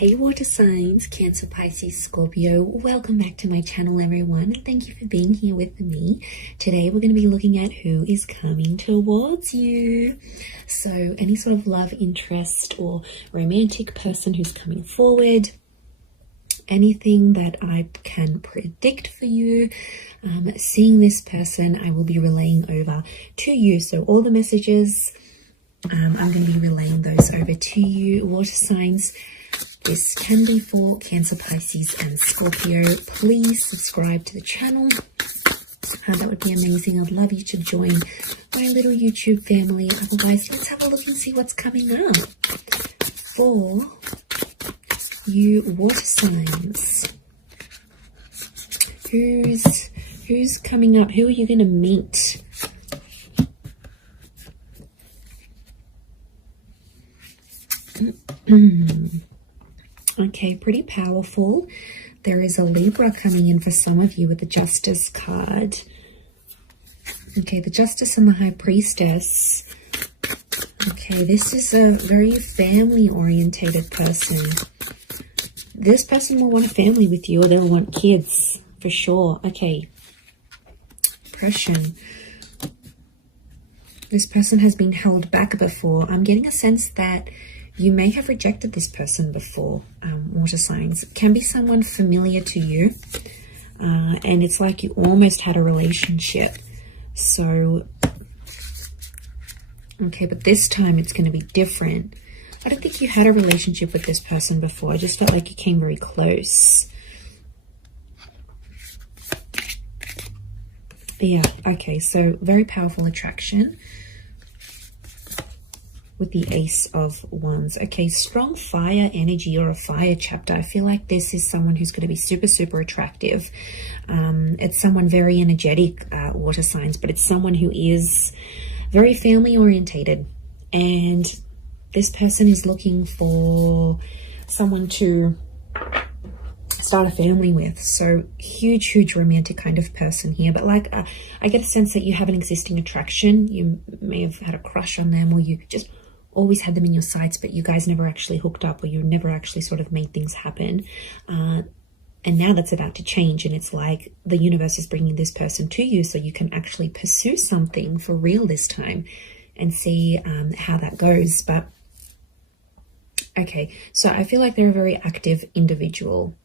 Hey water signs, Cancer, Pisces, Scorpio, welcome back to my channel everyone, and thank you for being here with me. Today we're going to be looking at who is coming towards you. So any sort of love interest or romantic person who's coming forward, anything that I can predict for you, seeing this person, I will be relaying over to you. So all the messages, I'm going to be relaying those over to you, water signs. This can be for Cancer, Pisces and Scorpio. Please subscribe to the channel. That would be amazing. I'd love you to join my little YouTube family. Otherwise, let's have a look and see what's coming up for you water signs. Who's coming up? Who are you going to meet? Okay, pretty powerful. There is a Libra coming in for some of you with the Justice card. Okay, the Justice and the High Priestess. Okay, this is a very family-orientated person. This person will want a family with you, or they'll want kids, for sure. Okay, oppression. This person has been held back before. I'm getting a sense that you may have rejected this person before, water signs. It can be someone familiar to you, and it's like you almost had a relationship. So, okay, but this time it's going to be different. I don't think you had a relationship with this person before. I just felt like you came very close. Yeah, okay, so very powerful attraction with the Ace of Wands. Okay, strong fire energy or a fire chapter. I feel like this is someone who's going to be super, super attractive. It's someone very energetic, water signs, but it's someone who is very family orientated. And this person is looking for someone to start a family with. So huge romantic kind of person here. But like, I get a sense that you have an existing attraction. You may have had a crush on them, or you just always had them in your sights, but you guys never actually hooked up, or you never actually sort of made things happen. And now that's about to change, and it's like the universe is bringing this person to you so you can actually pursue something for real this time and see how that goes. But okay, so I feel like they're a very active individual.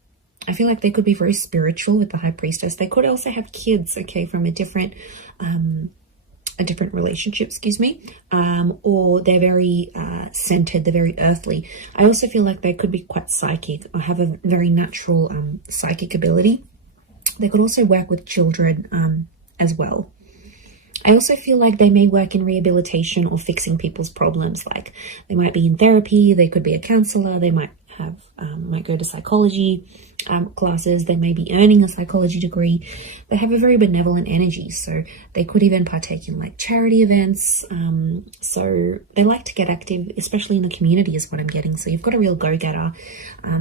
I feel like they could be very spiritual with the High Priestess. They could also have kids, okay, from a different relationship, excuse me, or they're very centered, they're very earthly. I also feel like they could be quite psychic or have a very natural psychic ability. They could also work with children as well. I also feel like they may work in rehabilitation or fixing people's problems. Like they might be in therapy, they could be a counselor, they might have might go to psychology classes, they may be earning a psychology degree. They have a very benevolent energy, so they could even partake in like charity events. So they like to get active, especially in the community is what I'm getting. So you've got a real go-getter.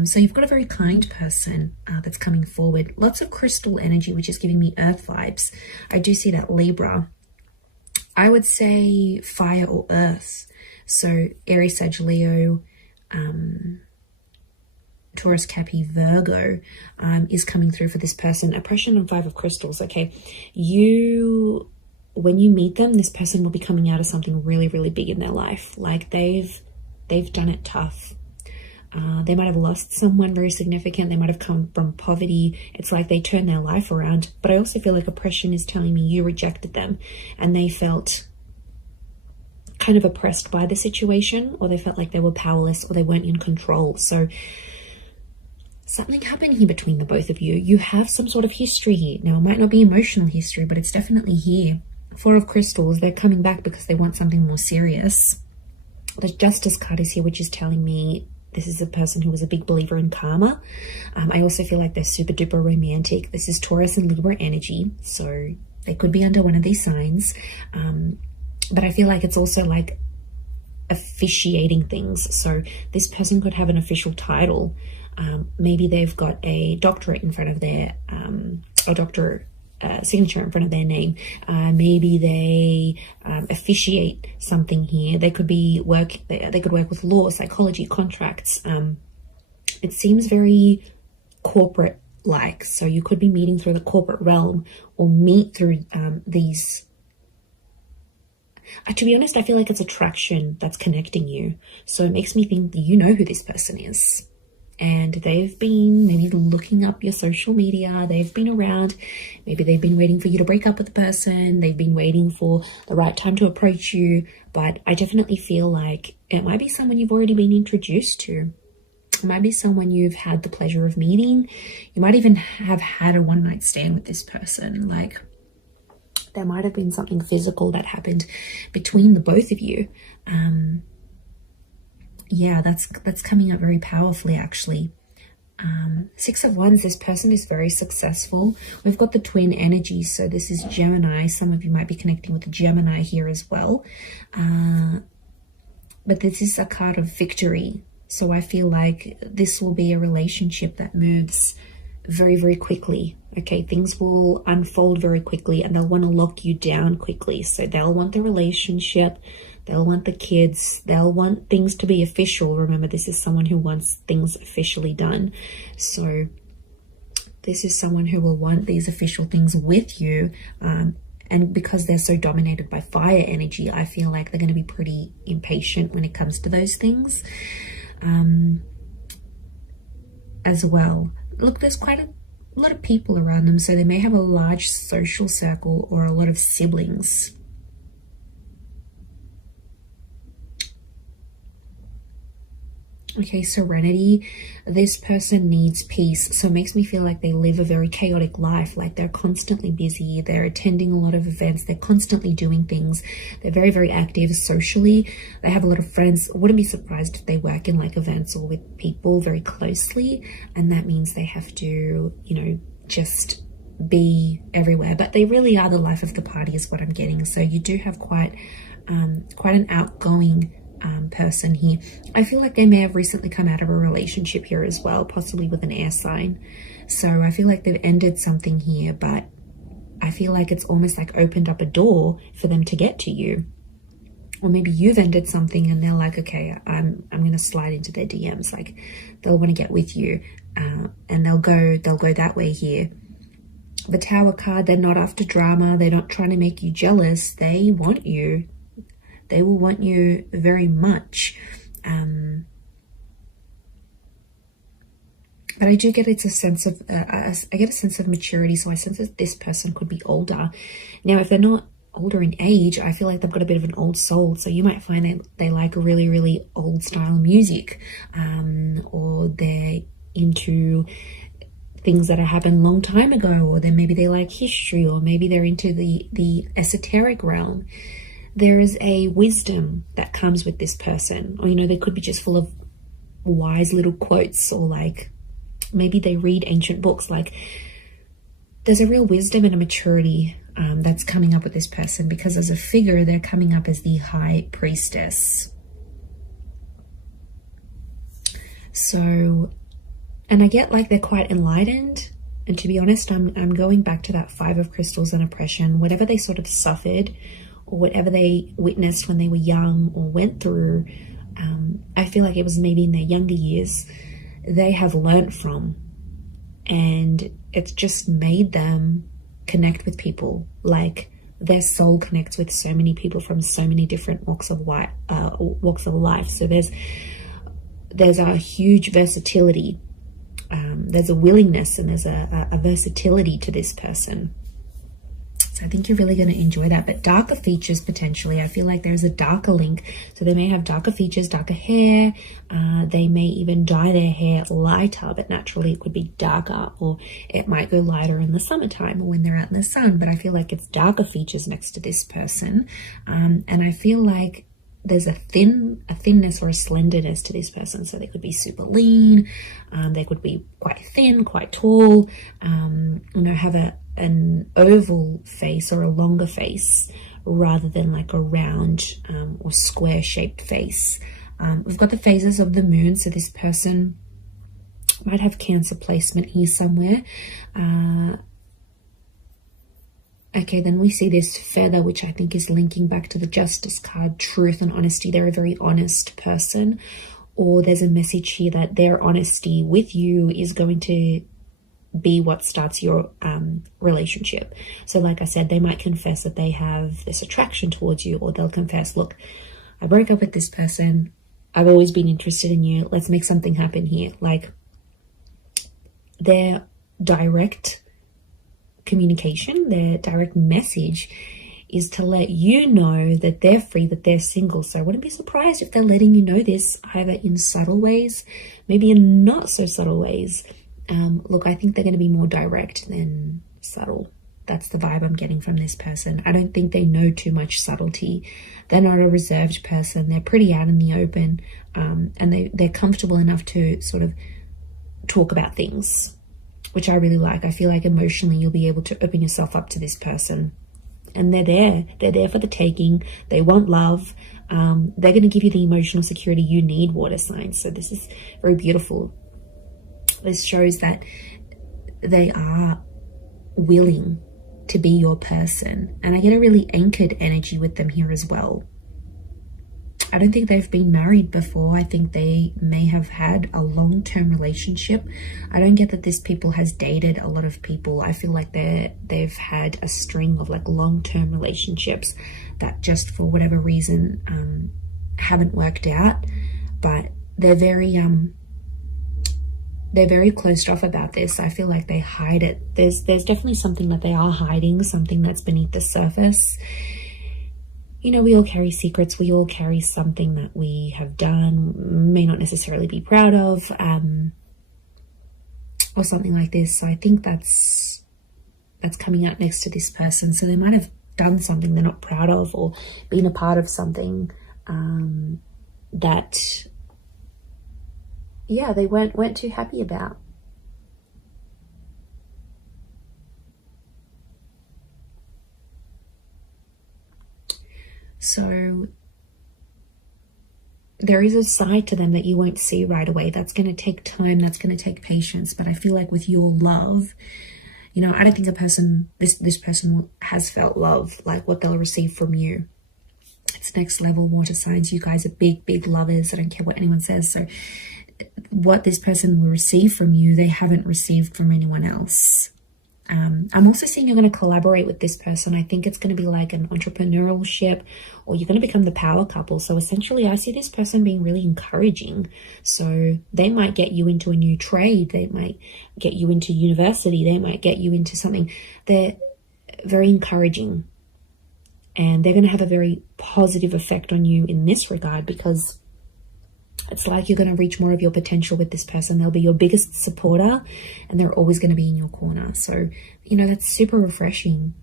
So you've got a very kind person that's coming forward. Lots of crystal energy, which is giving me earth vibes. I do see that Libra. I would say fire or earth. So Aries, Sag, Leo, Taurus, Capi, Virgo is coming through for this person. Oppression and Five of Crystals. Okay, when you meet them, this person will be coming out of something really big in their life. Like they've done it tough. They might have lost someone very significant. They might have come from poverty. It's like they turned their life around. But I also feel like oppression is telling me you rejected them, and they felt kind of oppressed by the situation, or they felt like they were powerless, or they weren't in control. So something happened here between the both of you. You have some sort of history here. Now, it might not be emotional history, but it's definitely here. Four of Crystals, they're coming back because they want something more serious. The Justice card is here, which is telling me this is a person who was a big believer in karma. I also feel like they're super duper romantic. This is Taurus and Libra energy, so they could be under one of these signs. But I feel like it's also like officiating things. So this person could have an official title. Maybe they've got a doctorate in front of their signature in front of their name. Maybe they officiate something here. They could be they could work with law, psychology, contracts. It seems very corporate like, so you could be meeting through the corporate realm or meet through these. To be honest, I feel like it's attraction that's connecting you. So it makes me think that you know who this person is. And they've been maybe looking up your social media. They've been around. Maybe they've been waiting for you to break up with the person. They've been waiting for the right time to approach you. But I definitely feel like it might be someone you've already been introduced to. It might be someone you've had the pleasure of meeting. You might even have had a one-night stand with this person. Like, there might have been something physical that happened between the both of you. Yeah, that's coming up very powerfully, actually. Six of Wands, this person is very successful. We've got the twin energy, so this is Gemini. Some of you might be connecting with the Gemini here as well. But this is a card of victory. So I feel like this will be a relationship that moves very, very quickly. Okay, things will unfold very quickly and they'll want to lock you down quickly. So they'll want the relationship, they'll want the kids, they'll want things to be official. Remember, this is someone who wants things officially done. So this is someone who will want these official things with you. And because they're so dominated by fire energy, I feel like they're going to be pretty impatient when it comes to those things as well. Look, there's quite a lot of people around them, so they may have a large social circle or a lot of siblings. Okay, serenity. This person needs peace. So it makes me feel like they live a very chaotic life. Like they're constantly busy. They're attending a lot of events. They're constantly doing things. They're very, very active socially. They have a lot of friends. I wouldn't be surprised if they work in like events or with people very closely. And that means they have to, you know, just be everywhere. But they really are the life of the party is what I'm getting. So you do have quite an outgoing person here. I feel like they may have recently come out of a relationship here as well, possibly with an air sign. So I feel like they've ended something here, but I feel like it's almost like opened up a door for them to get to you. Or maybe you've ended something and they're like, okay, I'm going to slide into their DMs. Like they'll want to get with you, and they'll go that way here. The Tower card, they're not after drama. They're not trying to make you jealous. They want you. They will want you very much. But I do get it's a sense of, I get a sense of maturity. So I sense that this person could be older. Now, if they're not older in age, I feel like they've got a bit of an old soul. So you might find that they like really, really old style music, or they're into things that have happened a long time ago, or then maybe they like history, or maybe they're into the esoteric realm. There is a wisdom that comes with this person, or, you know, they could be just full of wise little quotes, or like maybe they read ancient books. Like there's a real wisdom and a maturity that's coming up with this person, because as a figure, they're coming up as the High Priestess. So, and I get like they're quite enlightened. And to be honest, I'm going back to that Five of Crystals and oppression, whatever they sort of suffered, or whatever they witnessed when they were young or went through, I feel like it was maybe in their younger years, they have learnt from, and it's just made them connect with people. Like their soul connects with so many people from so many different walks of life. So there's a huge versatility. There's a willingness and there's a versatility to this person. So I think you're really going to enjoy that. But darker features, potentially, I feel like there's a darker link. So they may have darker features, darker hair. They may even dye their hair lighter, but naturally it could be darker, or it might go lighter in the summertime or when they're out in the sun. But I feel like it's darker features next to this person. And I feel like there's a thinness or a slenderness to this person. So they could be super lean. They could be quite thin, quite tall, have an oval face or a longer face rather than like a round or square shaped face. We've got the phases of the moon. So this person might have Cancer placement here somewhere. Okay, then we see this feather, which I think is linking back to the Justice card, truth and honesty. They're a very honest person, or there's a message here that their honesty with you is going to be what starts your relationship. So like I said, they might confess that they have this attraction towards you, or they'll confess, look, I broke up with this person, I've always been interested in you, let's make something happen here. Like, their direct communication, their direct message is to let you know that they're free, that they're single. So I wouldn't be surprised if they're letting you know this, either in subtle ways, maybe in not so subtle ways. Look, I think they're going to be more direct than subtle. That's the vibe I'm getting from this person. I don't think they know too much subtlety. They're not a reserved person. They're pretty out in the open, and they're comfortable enough to sort of talk about things, which I really like. I feel like emotionally you'll be able to open yourself up to this person. And they're there for the taking. They want love. They're going to give you the emotional security you need, water signs. So this is very beautiful. This shows that they are willing to be your person. And I get a really anchored energy with them here as well. I don't think they've been married before. I think they may have had a long-term relationship. I don't get that this people has dated a lot of people. I feel like they've had a string of like long-term relationships that just for whatever reason haven't worked out. But they're very closed off about this. I feel like they hide it. There's definitely something that they are hiding, something that's beneath the surface. You know, we all carry secrets. We all carry something that we have done, may not necessarily be proud of, or something like this. So I think that's coming out next to this person. So they might have done something they're not proud of, or been a part of something that, yeah, they weren't too happy about. So there is a side to them that you won't see right away. That's going to take time. That's going to take patience. But I feel like with your love, you know, I don't think this person has felt love like what they'll receive from you. It's next level, water signs. You guys are big, big lovers. I don't care what anyone says. So what this person will receive from you, they haven't received from anyone else. I'm also seeing you're going to collaborate with this person. I think it's going to be like an entrepreneurial ship, or you're going to become the power couple. So essentially I see this person being really encouraging. So they might get you into a new trade. They might get you into university. They might get you into something. They're very encouraging, and they're going to have a very positive effect on you in this regard, because it's like you're going to reach more of your potential with this person. They'll be your biggest supporter, and they're always going to be in your corner. So, you know, that's super refreshing.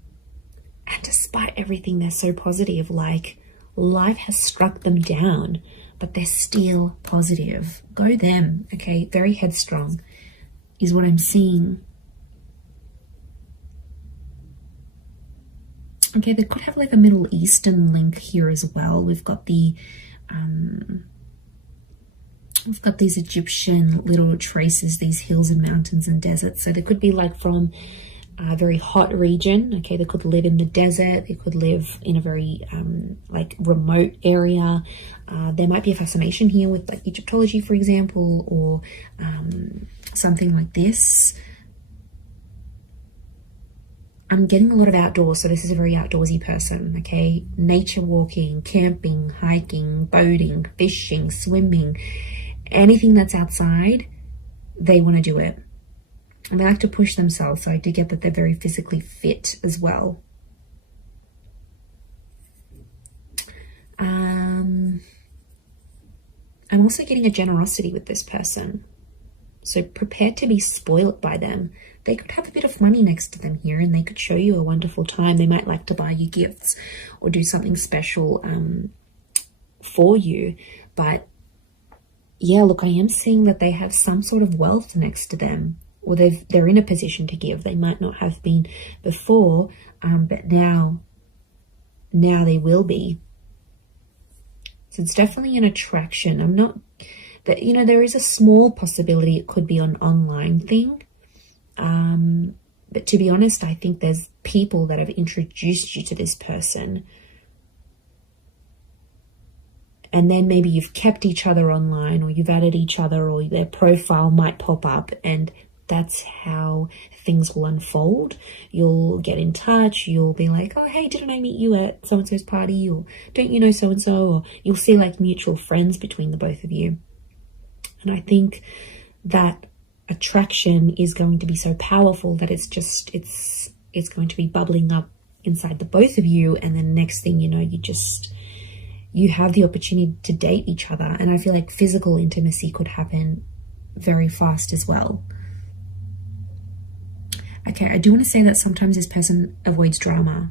And despite everything, they're so positive. Like, life has struck them down, but they're still positive. Go them, okay? Very headstrong is what I'm seeing. Okay, they could have like a Middle Eastern link here as well. We've got these Egyptian little traces, these hills and mountains and deserts. So they could be like from a very hot region. Okay, they could live in the desert. They could live in a very like remote area. There might be a fascination here with like Egyptology, for example, or something like this. I'm getting a lot of outdoors, so this is a very outdoorsy person, okay? Nature walking, camping, hiking, boating, fishing, swimming, anything that's outside, they want to do it. And they like to push themselves, so I do get that they're very physically fit as well. I'm also getting a generosity with this person. So prepare to be spoiled by them. They could have a bit of money next to them here, and they could show you a wonderful time. They might like to buy you gifts or do something special for you. But yeah, look, I am seeing that they have some sort of wealth next to them, or they're in a position to give. They might not have been before, but now they will be. So it's definitely an attraction. But you know, there is a small possibility it could be an online thing. But to be honest, I think there's people that have introduced you to this person. and then maybe you've kept each other online, or you've added each other, or their profile might pop up, and that's how things will unfold. You'll get in touch, you'll be like, oh hey, didn't I meet you at so-and-so's party, or don't you know so-and-so, or you'll see like mutual friends between the both of you. And I think that attraction is going to be so powerful that it's going to be bubbling up inside the both of you, and then next thing you know, you have the opportunity to date each other. And I feel like physical intimacy could happen very fast as well. Okay, I do want to say that sometimes this person avoids drama.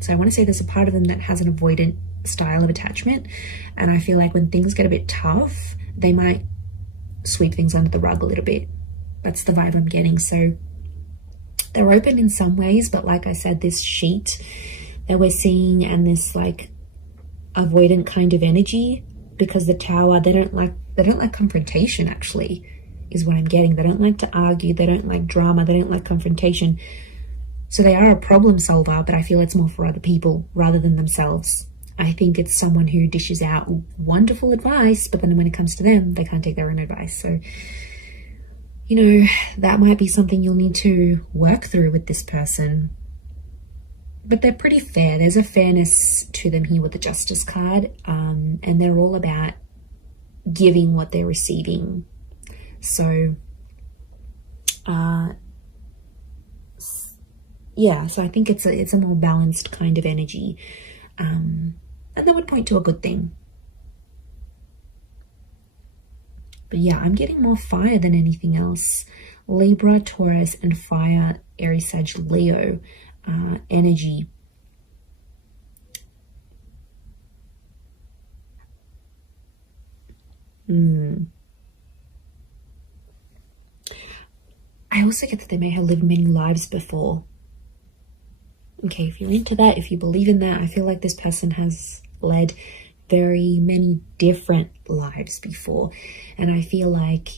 So I want to say there's a part of them that has an avoidant style of attachment. And I feel like when things get a bit tough, they might sweep things under the rug a little bit. That's the vibe I'm getting. So they're open in some ways, but like I said, this sheet that we're seeing and this like avoidant kind of energy, because the Tower, they don't like confrontation, actually, is what I'm getting. They don't like to argue, they don't like drama, they don't like confrontation. So they are a problem solver, but I feel it's more for other people rather than themselves. I think it's someone who dishes out wonderful advice, but then when it comes to them, they can't take their own advice. So, you know, that might be something you'll need to work through with this person. But they're pretty fair. There's a fairness to them here with the Justice card, and they're all about giving what they're receiving. So, yeah, so I think it's a more balanced kind of energy, and that would point to a good thing. But yeah, I'm getting more fire than anything else. Libra, Taurus, and fire, Aries, Sag, Leo energy. I also get that they may have lived many lives before. Okay, if you're into that, if you believe in that, I feel like this person has led very many different lives before. And I feel like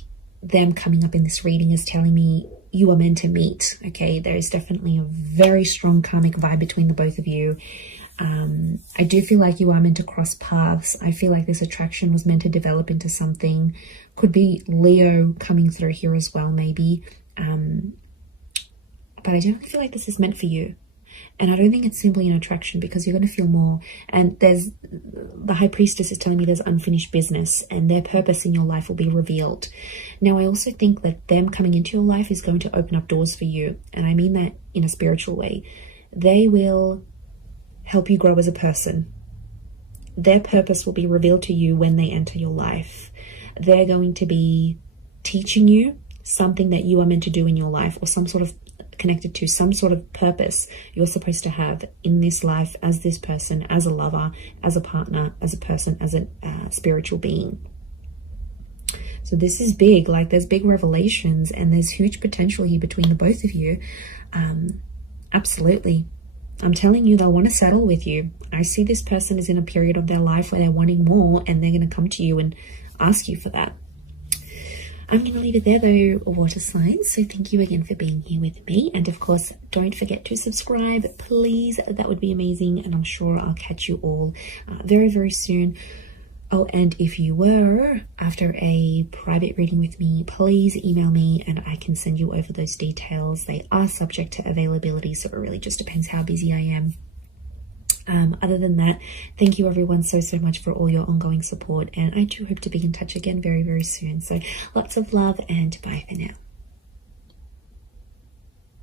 them coming up in this reading is telling me you are meant to meet. Okay, there is definitely a very strong karmic vibe between the both of you. I do feel like you are meant to cross paths. I feel like this attraction was meant to develop into something. Could be Leo coming through here as well, maybe. But I don't feel like this is meant for you. And I don't think it's simply an attraction, because you're going to feel more. And the High Priestess is telling me there's unfinished business, and their purpose in your life will be revealed. Now, I also think that them coming into your life is going to open up doors for you. And I mean that in a spiritual way. They will help you grow as a person. Their purpose will be revealed to you when they enter your life. They're going to be teaching you something that you are meant to do in your life, or some sort of connected to some sort of purpose you're supposed to have in this life as this person, as a lover, as a partner, as a person, as a spiritual being. So this is big. Like, there's big revelations, and there's huge potential here between the both of you. Absolutely. I'm telling you, they'll want to settle with you. I see this person is in a period of their life where they're wanting more, and they're going to come to you and ask you for that. I'm going to leave it there though, water signs. So thank you again for being here with me. And of course, don't forget to subscribe, please. That would be amazing. And I'm sure I'll catch you all very, very soon. Oh, and if you were after a private reading with me, please email me and I can send you over those details. They are subject to availability, so it really just depends how busy I am. Other than that, thank you everyone so much for all your ongoing support, and I do hope to be in touch again very, very soon. So lots of love, and bye for now.